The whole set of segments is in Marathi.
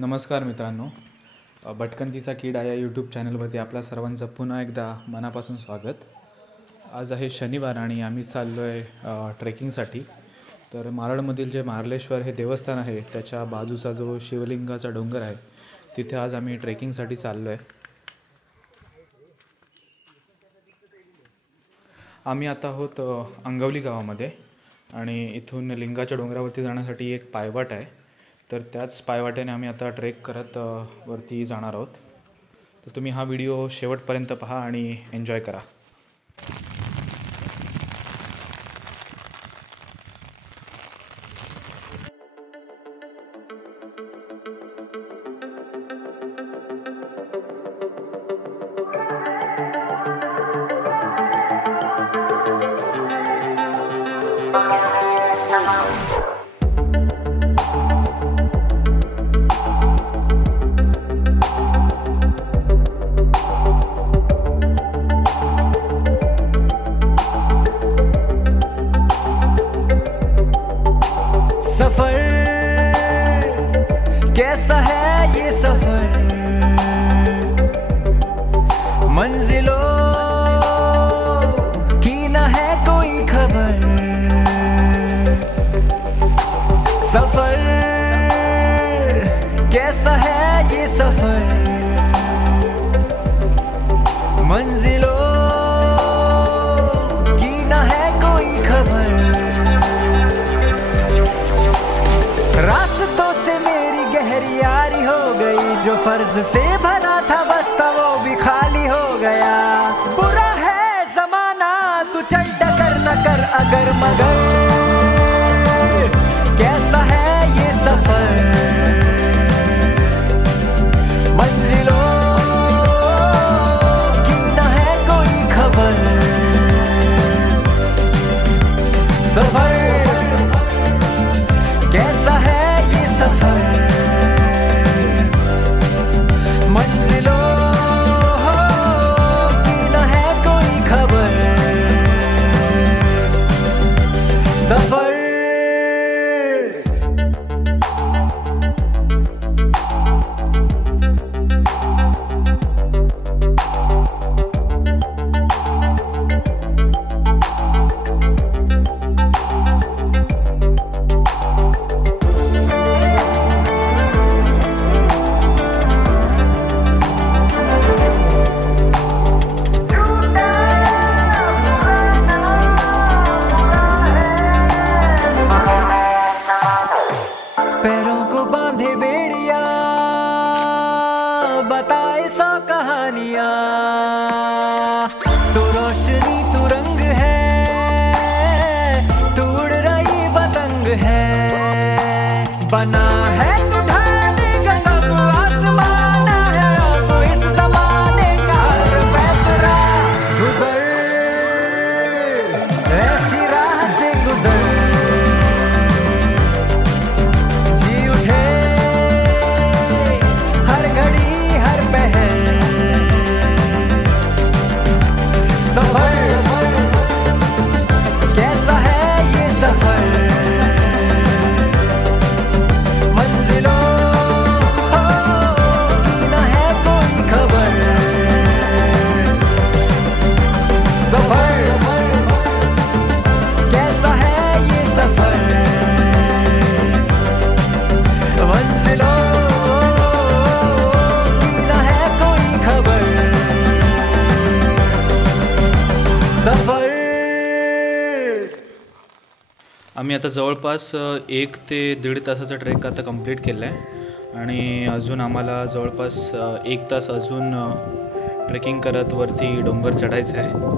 नमस्कार मित्रांनो, भटकंतीचा किडा या यूट्यूब चॅनलवरती आपल्या सर्वांचं पुन्हा एकदा मनापासून स्वागत. आज आहे शनिवार आणि आम्ही चाललो आहे ट्रेकिंगसाठी. तर मारळमधील जे मार्लेश्वर हे देवस्थान आहे त्याच्या बाजूचा जो शिवलिंगाचा डोंगर आहे तिथे आज आम्ही ट्रेकिंगसाठी चाललो आहे. आम्ही आता आहोत अंगवली गावामध्ये आणि इथून लिंगाच्या डोंगरावरती जाण्यासाठी एक पायवाट आहे. तर त्याच पायवाटेने आम्ही आता ट्रेक करत वरती जाणार आहोत. तर तुम्ही हा व्हिडिओ शेवटपर्यंत पहा आणि एन्जॉय करा. सफर कैसा है ये सफर, मंजिलों की न है कोई खबर. सफर कैसा है ये सफर, मंजिलों की न है कोई खबर. रास्तों से मेरी गहरी यारी हो गई, जो फर्ज से भरा था बस्ता वो भी खाली हो गया. बुरा है जमाना तू चल डगर न कर अगर मगर, कैसा है ये सफर, मंजिलों की न है कोई खबर. सफर कैसा है ये सफर, मंजिलों की न है कोई खबर. सफर पैरों को बांधे बेड़िया, बताए सौ कहानियां. तू रोशनी तू रंग है, तू उड़ रही पतंग है. बना है तू ढालने का सब आसमान है, तो इस जमाने का हर फैसला गुजर, ऐसी राह से गुजर. कैसा है ये सफर, मंजिलों की न है कोई खबर. सफर कैसा है ये सफर, मंजिलों की न है कोई खबर. सफर आम्ही आता जवळपास 1 ते 1.5 तासाचा ट्रेक आता कंप्लीट केला आहे आणि अजून आम्हाला जवळपास 1 तास अजून ट्रेकिंग करत वरती डोंगर चढायचं आहे.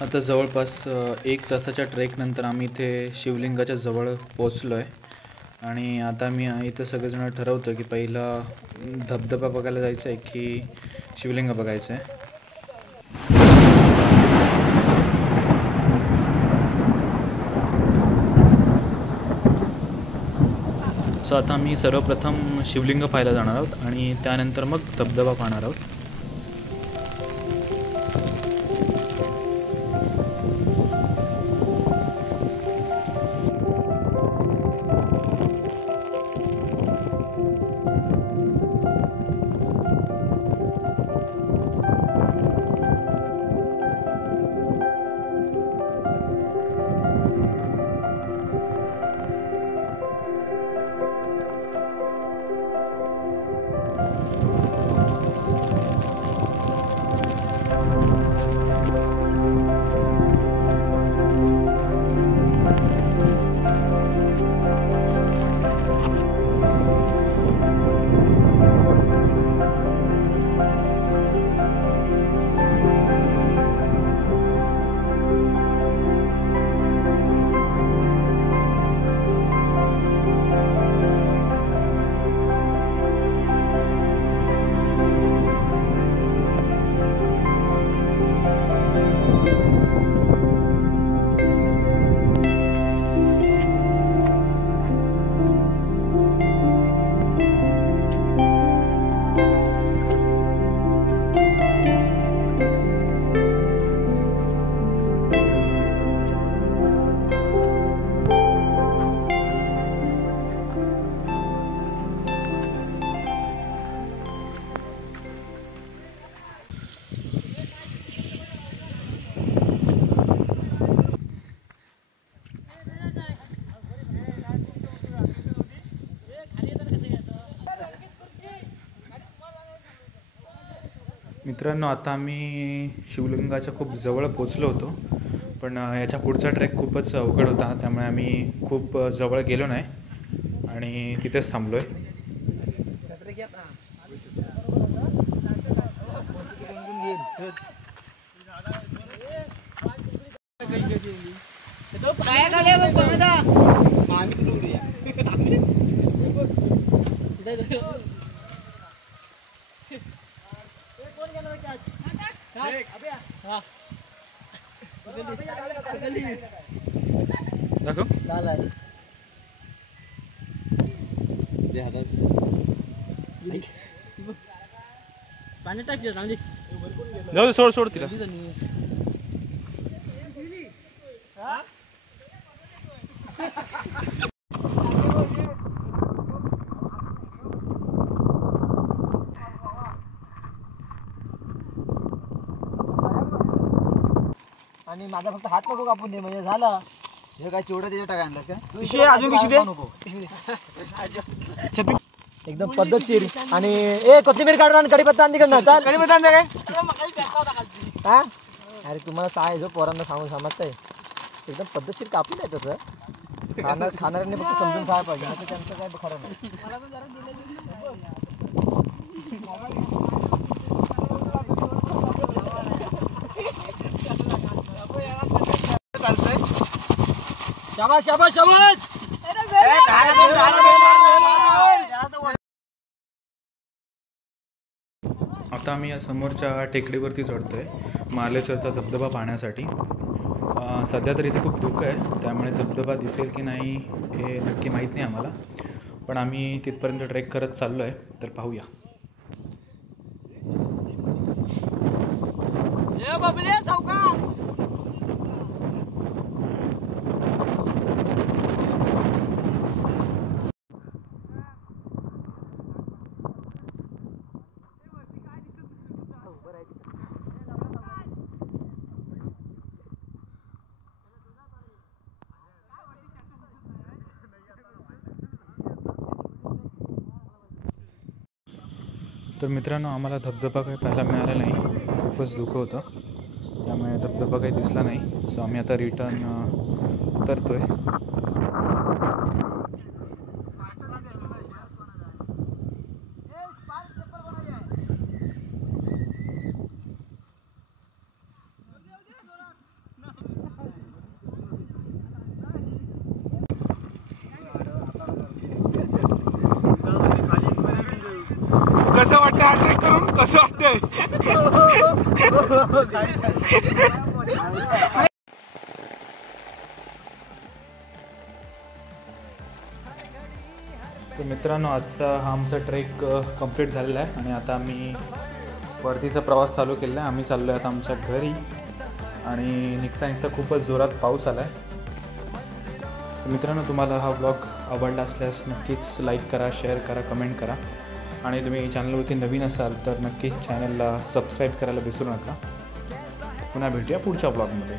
आता जवळपास 1 तासाच्या ट्रेकनंतर आम्ही इथे शिवलिंगाच्या जवळ पोचलो आहे आणि आता मी इथं सगळेजण ठरवतो की पहिला धबधबा बघायला जायचं आहे की शिवलिंग बघायचं आहे. सो आता आम्ही सर्वप्रथम शिवलिंग पाहायला जाणार आहोत आणि त्यानंतर मग धबधबा पाहणार आहोत. मित्रांनो, आता आम्ही शिवलिंगाच्या खूप जवळ पोचलो होतो, पण याच्या पुढचा ट्रेक खूपच अवघड होता, त्यामुळे आम्ही खूप जवळ गेलो नाही आणि तिथेच थांबलो आहे. जाऊ सोड सोड तिला. आणि माझा फक्त हात नको कापून दे म्हणजे झालं. हे काय चिवडा त्याच्या टाका आणलास का? पिशवी अजून एकदम पद्धतशीर. आणि ए कोथिंबीर काढून आणि कढीपत्ता आणि तिकडनं चाल. कढीपत्ता आणजा काय? हा अरे तुम्हाला सहा जो पोरांना सांगून समजतंय. एकदम पद्धतशीर कापून आहे तसं. खाणाऱ्यांनी फक्त समजून खायला पाहिजे, नाही तर त्यांचं काय खरं नाही. शाबास शाबास शाबास. आता आम्ही या समोरच्या टेकडीवरती चढतोय मार्लेश्वरचा धबधबा पाहण्यासाठी. सध्या तर इथे खूप धुकं आहे, त्यामुळे धबधबा दिसेल की नाही हे नक्की माहीत नाही आम्हाला, पण आम्ही तिथपर्यंत ट्रेक करत चाललो आहे, तर पाहूया. तर मित्रांनो, आम्हाला धबधबा काही पाहायला मिळाला नाही, खूपच धुकं होतं, त्यामुळे धबधबा काही दिसला नाही. सो आम्ही आता रिटर्न उतरतो आहे. कसं वाटतं हा ट्रेक करून? कसं वाटतंय? तर मित्रांनो, आजचा हा आमचा ट्रेक कंप्लीट झालेला आहे आणि आता आम्ही वरतीचा प्रवास चालू केलेला आहे. आम्ही चाललो आहे आता आमच्या घरी आणि निघता खूपच जोरात पाऊस आला आहे. मित्रांनो, तुम्हाला हा ब्लॉग आवडला असल्यास नक्कीच लाईक करा, शेअर करा, कमेंट करा आणि तुम्ही चॅनलवरती नवीन असाल तर नक्कीच चॅनलला सबस्क्राईब करायला विसरू नका. पुन्हा भेटूया पुढच्या ब्लॉगमध्ये.